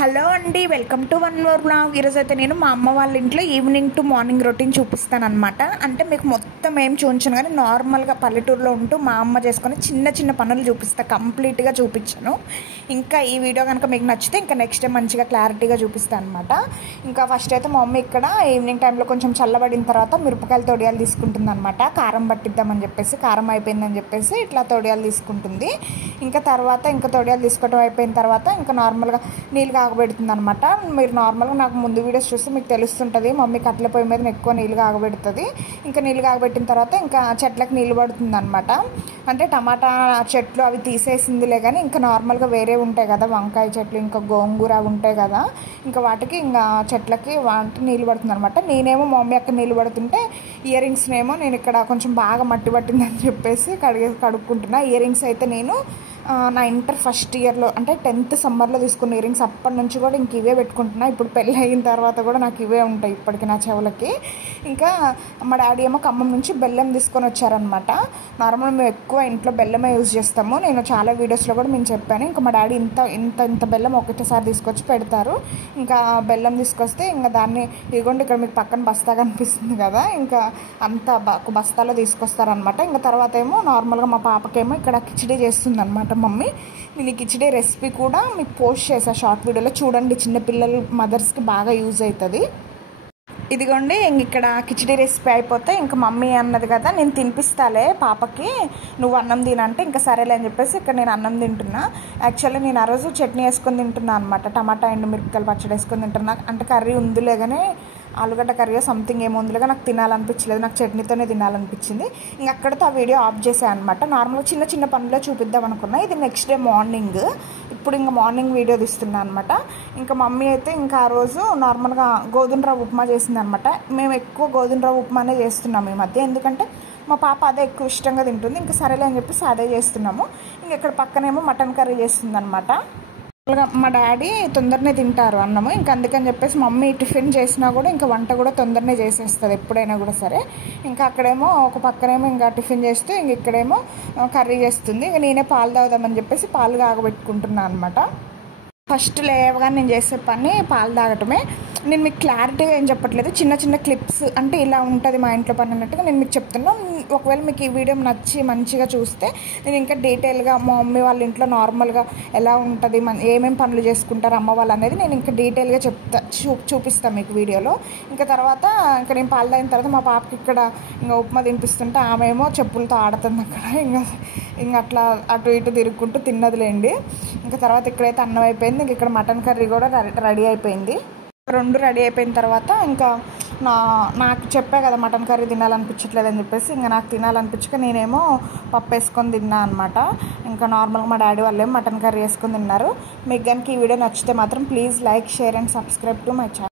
Hello అండి, welcome to one more blog. ఈరోజు అయితే నేను మా అమ్మ వాళ్ళ ఇంట్లో ఈవినింగ్ టు మార్నింగ్ రొటీన్ చూపిస్తాను అనమాట. అంటే మీకు మొత్తం ఏం చూపించను కానీ నార్మల్గా పల్లెటూరులో ఉంటూ మా అమ్మ చేసుకుని చిన్న చిన్న పనులు చూపిస్తాను, కంప్లీట్గా చూపించాను. ఇంకా ఈ వీడియో కనుక మీకు నచ్చితే ఇంకా నెక్స్ట్ టైం మంచిగా క్లారిటీగా చూపిస్తాను అనమాట. ఇంకా ఫస్ట్ అయితే మా మమ్మీ ఇక్కడ ఈవినింగ్ టైంలో కొంచెం చల్లబడిన తర్వాత మిరపకాయల తొడియాలు తీసుకుంటుంది అనమాట. కారం పట్టిద్దామని చెప్పేసి, కారం అయిపోయిందని చెప్పేసి ఇట్లా తొడియాలు తీసుకుంటుంది. ఇంకా తర్వాత ఇంకా తొడియాలు తీసుకోవడం అయిపోయిన తర్వాత ఇంకా నార్మల్గా నీళ్ళు కాగబెడుతుంది అనమాట. మీరు నార్మల్గా నాకు ముందు వీడియోస్ చూస్తే మీకు తెలుస్తుంటుంది, మమ్మీ కట్టెల పొయ్యి మీద ఎక్కువ నీళ్ళు కాగబెడుతుంది. ఇంకా నీళ్ళు కాగబెట్టిన తర్వాత ఇంకా చెట్లకు నీళ్ళు పడుతుంది అనమాట. అంటే టమాటా చెట్లు అవి తీసేసిందిలే కానీ ఇంకా నార్మల్గా వేరే ఉంటాయి కదా, వంకాయ చెట్లు ఇంకా గోంగూర అవి ఉంటాయి కదా, ఇంకా వాటికి ఇంకా చెట్లకి నీళ్ళు పడుతుంది అనమాట. నేనేమో మమ్మీ అక్కడ నీళ్ళు పడుతుంటే ఇయర్ రింగ్స్నేమో నేను ఇక్కడ కొంచెం బాగా మట్టి పట్టిందని చెప్పేసి కడుక్కుంటున్నా. ఇయర్ రింగ్స్ అయితే నేను నా ఇంటర్ ఫస్ట్ ఇయర్లో అంటే 10th సమ్మర్లో తీసుకున్న ఇయర్ రింగ్స్, అప్పటి నుంచి కూడా ఇంక ఇవే పెట్టుకుంటున్నా. ఇప్పుడు పెళ్ళి అయిన తర్వాత కూడా నాకు ఇవే ఉంటాయి ఇప్పటికి నా చెవులకి. ఇంకా మా డాడీ ఏమో ఖమ్మం నుంచి బెల్లం తీసుకొని వచ్చారనమాట. నార్మల్ మేము ఎక్కువ ఇంట్లో బెల్లమే యూజ్ చేస్తాము, నేను చాలా వీడియోస్లో కూడా మేము చెప్పాను. ఇంకా మా డాడీ ఇంత బెల్లం ఒకటేసారి తీసుకొచ్చి పెడతారు. ఇంకా బెల్లం తీసుకొస్తే ఇంకా దాన్ని ఇదిగోండి ఇక్కడ మీకు పక్కన బస్తా కనిపిస్తుంది కదా, ఇంకా అంత బస్తాలో తీసుకొస్తారనమాట. ఇంకా తర్వాత ఏమో నార్మల్గా మా పాపకేమో ఇక్కడ కిచిడి చేస్తుంది అనమాట మమ్మీ. నేను ఈ కిచిడి రెసిపీ కూడా మీకు పోస్ట్ చేసా షార్ట్ వీడియోలో, చూడండి. చిన్నపిల్లలు మదర్స్కి బాగా యూజ్ అవుతుంది. ఇదిగోండి ఇక్కడ కిచిడి రెసిపీ అయిపోతే ఇంకా మమ్మీ అన్నది కదా, నేను తినిపిస్తాలే పాపకి, నువ్వు అన్నం తినంటే ఇంకా సరేలే అని చెప్పేసి ఇక్కడ నేను అన్నం తింటున్నా. యాక్చువల్లీ నేను ఆ రోజు చట్నీ వేసుకొని తింటున్నా అనమాట, టమాటా ఎండు మిరపకాయలు పచ్చడి వేసుకొని తింటున్నా. అంటే కర్రీ ఉందిలే కానీ ఆలుగడ్డ కర్రీ సంథింగ్ ఏమో ఉందిలేగా నాకు తినాలనిపించలేదు, నాకు చట్నీతోనే తినాలనిపించింది. ఇంక అక్కడితో ఆ వీడియో ఆఫ్ చేసాను అనమాట. నార్మల్గా చిన్న చిన్న పనుల్లో చూపిద్దాం అనుకున్నా. ఇది నెక్స్ట్ డే మార్నింగ్, ఇప్పుడు ఇంకా మార్నింగ్ వీడియో తీస్తున్నా అనమాట. ఇంకా మమ్మీ అయితే ఇంకా ఆ రోజు నార్మల్గా గోధుమ రవ్వ ఉప్మా చేసింది అనమాట. మేము ఎక్కువ గోధుమ రవ్వ ఉప్మానే చేస్తున్నాము ఈ మధ్య, ఎందుకంటే మా పాప అదే ఎక్కువ ఇష్టంగా తింటుంది. ఇంకా సరేలే అని చెప్పేసి అదే చేస్తున్నాము. ఇంక ఇక్కడ పక్కనేమో మటన్ కర్రీ చేస్తుంది అనమాట. మా డాడీ తొందరనే తింటారు అన్నము, ఇంకా అందుకని చెప్పేసి మమ్మీ టిఫిన్ చేసినా కూడా ఇంకా వంట కూడా తొందరనే చేసేస్తుంది ఎప్పుడైనా కూడా సరే. ఇంకా అక్కడేమో ఒక పక్కనేమో ఇంకా టిఫిన్ చేస్తూ ఇంక ఇక్కడేమో కర్రీ చేస్తుంది. ఇంక నేనే పాలు తాగుదామని చెప్పేసి పాలు కాగబెట్టుకుంటున్నాను అనమాట. ఫస్ట్ లేవగానే నేను చేసే పని పాలు తాగటమే. నేను మీకు క్లారిటీగా ఏం చెప్పట్లేదు, చిన్న చిన్న క్లిప్స్ అంటే ఇలా ఉంటుంది మా ఇంట్లో పని అన్నట్టుగా నేను మీకు చెప్తున్నాను. ఒకవేళ మీకు ఈ వీడియో నచ్చి మంచిగా చూస్తే నేను ఇంకా డీటెయిల్గా మా మమ్మీ వాళ్ళ ఇంట్లో నార్మల్గా ఎలా ఉంటుంది, ఏమేమి పనులు చేసుకుంటారు అమ్మ వాళ్ళు అనేది నేను ఇంకా డీటెయిల్గా చూపిస్తాను మీకు వీడియోలో. ఇంకా తర్వాత ఇంకా నేను పాలు తాగిన తర్వాత మా పాపకి ఇక్కడ ఇంకా ఉప్మా తినిపిస్తుంటే ఆమె ఏమో చెప్పులతో ఆడుతుంది అక్కడ. ఇంకా అట్లా అటు ఇటు తిరుగుకుంటూ తిన్నదిలేండి. ఇంకా తర్వాత ఇక్కడైతే అన్నం అయిపోయింది, ఇంక ఇక్కడ మటన్ కర్రీ కూడా రెడీ అయిపోయింది. రెండు రెడీ అయిపోయిన తర్వాత ఇంకా నాకు చెప్పా కదా మటన్ కర్రీ తినాలనిపించట్లేదు అని చెప్పేసి, ఇంకా నాకు తినాలనిపించక నేనేమో పప్పు వేసుకొని తిన్నా అనమాట. ఇంకా నార్మల్గా మా డాడీ వాళ్ళేమో మటన్ కర్రీ వేసుకొని తిన్నారు. మీకు కనుక ఈ వీడియో నచ్చితే మాత్రం please like, share and subscribe to my channel.